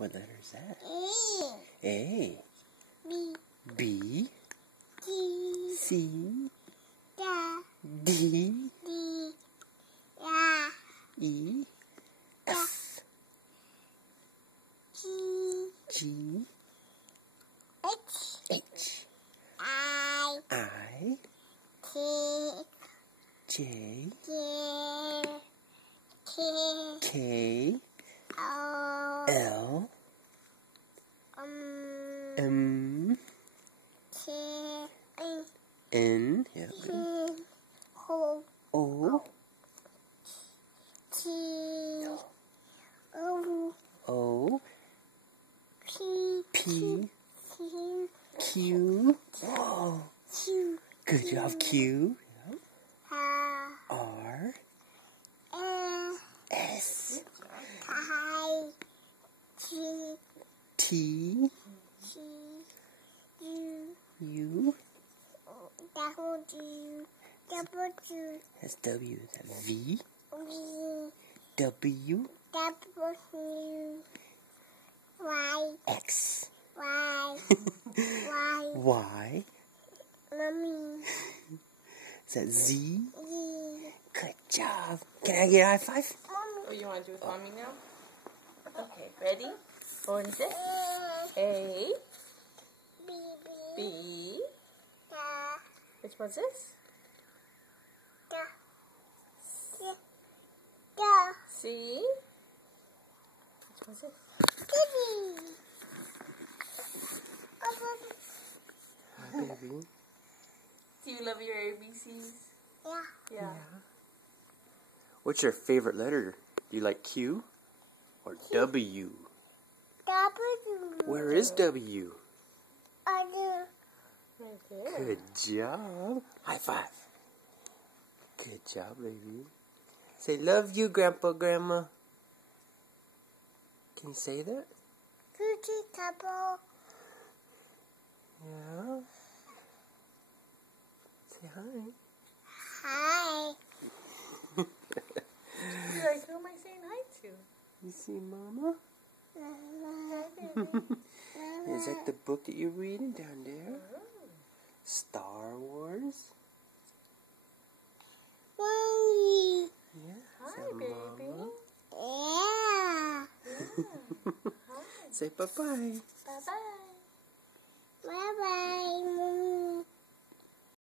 What letter is that? A. A. B. B. C. C. D. D. E. F. G. H. I. J. K. L. M. N. Yeah, good. O. O. P. Q. Whoa. Good job, Q. R. S. T. U. That's W. That's V. W. X. Y. Mommy. Is that Z? Good job. Can I get a high five? Oh, you want to do it with mommy now? Okay, ready? What is it? A. B. Which one's this? C. Which one's this? Hi, baby. Do you love your ABCs? Yeah. What's your favorite letter? Do you like Q or W? Where is W? Right there. Good job. High five. Good job, baby. Say, love you, Grandpa, Grandma. Can you say that? Yeah. Say hi. Hi. You're like, who am I saying hi to? You see Mama? Hi, baby. Is that the book that you're reading down there? Star Wars? Mommy. Yeah. Is Hi, that baby. Mama? Yeah. Say bye-bye.